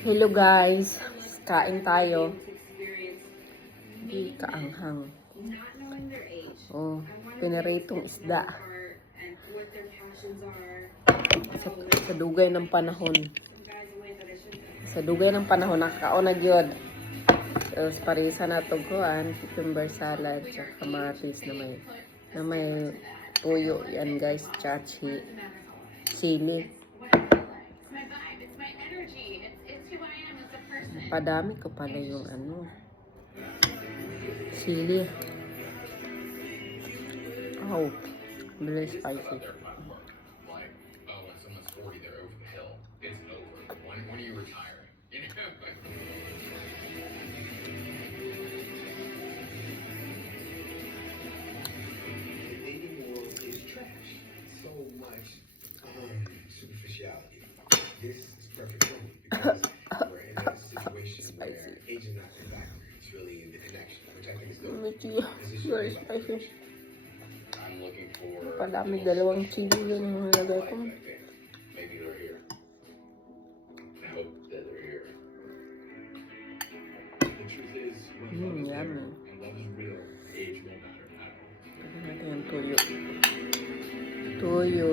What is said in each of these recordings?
Hello guys, kain tayo. Hindi kaanghang. Oh, piniritong isda. Sa dugay ng panahon. Sa dugay ng panahon, nakakaon na yun. Tapos parisa na tuguan, cucumber salad, tsaka kamatis na may puyo. Yan guys, chachi, sili. Padami ko pala yung sili. Oh, really spicy. This is perfect for me because we're in a situation where age is not a factor. It's really the connection, which I think is good. Very spicy. I'm looking for Padami, dalawang chili yun yung nilagay ko. maybe they're here. I hope that they're here. The truth is, when love is there and love is real, age won't matter at all. Tignan natin yung tuyo. Tuyo.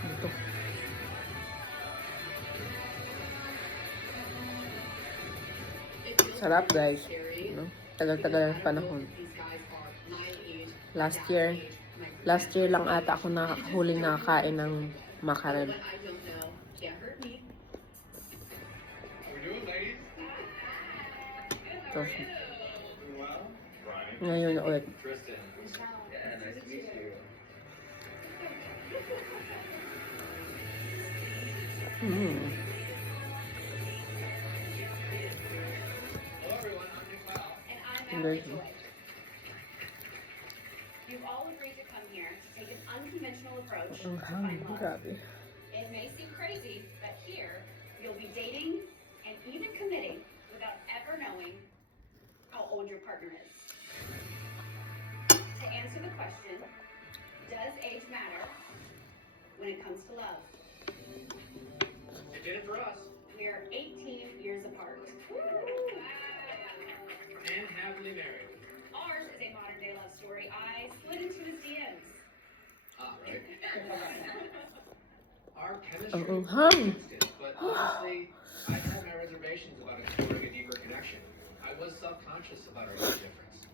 Ito. Sarap guys. No? Tagal-tagal ng panahon. Last year lang ata ako huling nakakain ng mackerel. Tapos, ngayon na ulit. You've all agreed to come here to take an unconventional approach to Ang find love. grabe. It may seem crazy, but here you'll be dating and even committing without ever knowing how old your partner is. To answer the question, does age matter when it comes to love? It did it for us. We're 18 years apart. And happily married. Ours is a modern day love story. I slid into his DMs. Ah, right. Our chemistry Ang was anghang. instant, but honestly, I had my reservations about exploring a deeper connection. I was self-conscious about our age difference.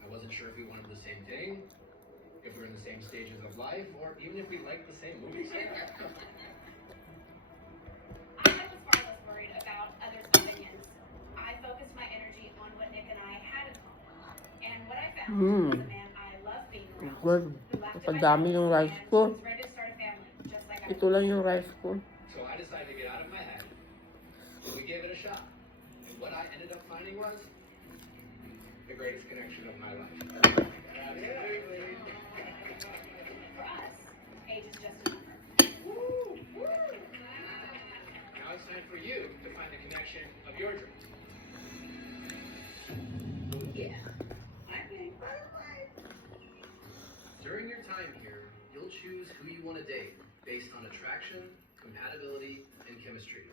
I wasn't sure if we wanted the same thing, if we were in the same stages of life, or even if we liked the same movies. I was far less worried about others' opinions. I focused my energy on what Nick and I had in common. And what I found was a man I love being around, Good. who laughed at Ang my dami jokes yung and rice ko. was ready to start a family, just like I Ito lang yung rice ko. So I decided to get out of my head, and we gave it a shot. And what I ended up finding was the greatest connection of my life. For us, age is just a number. Now it's time for you to find the connection of your dreams. Yeah. I think. During your time here, you'll choose who you want to date based on attraction, compatibility, and chemistry.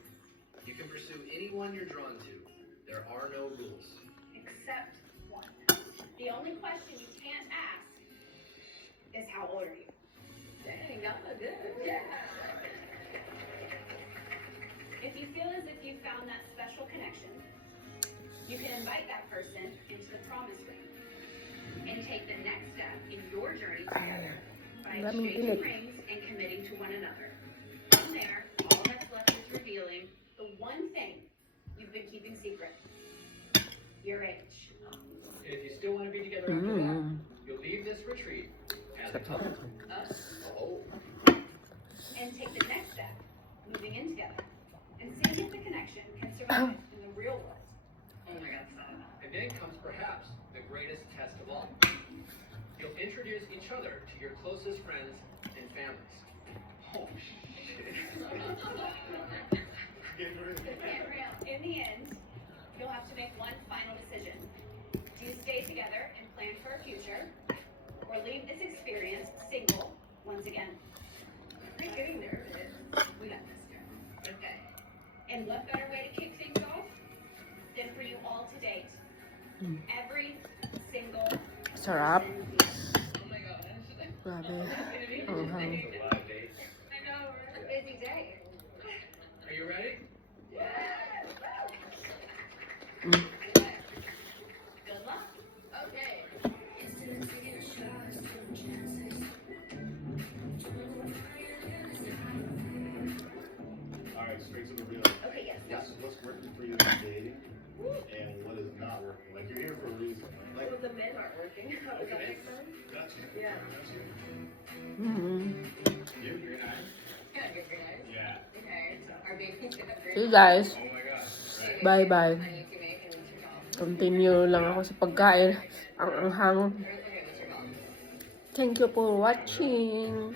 You can pursue anyone you're drawn to. There are no rules. Except one. The only question you can't ask is how old are you? Dang, that was good. Yeah. If you feel as if you found that special connection, you can invite that person into the promised ring and take the next step in your journey together by exchanging rings and committing to one another. From there, all that's left is revealing the one thing you've been keeping secret: your age. And if you still want to be together after that, you'll leave this retreat as a couple. Oh. And take the next step, moving in together, and seeing if the connection can survive in the real world. Oh my God, son. And then comes perhaps the greatest test of all. You'll introduce each other to your closest friends and families. Every single Sarap. Oh my gosh. Grabe. I Anghang. know, we're a busy day. Are you ready? Mm. Good luck. Okay. All right, straight to the real. Okay, yes. What's working for you in dating, and what is not working? Like you're here for a reason. Like The men aren't working. How does that make sense? got you. Yeah. Got you. Mm. You're green eyes. Yeah, good guys. Yeah. Okay. Our baby's gonna have See you guys. Oh my gosh. Right. Bye-bye. honey to make and Mr. Golf. Continue lang ako sa pagkain. Ang anghang. Okay, Mr. Golf. Thank you for watching.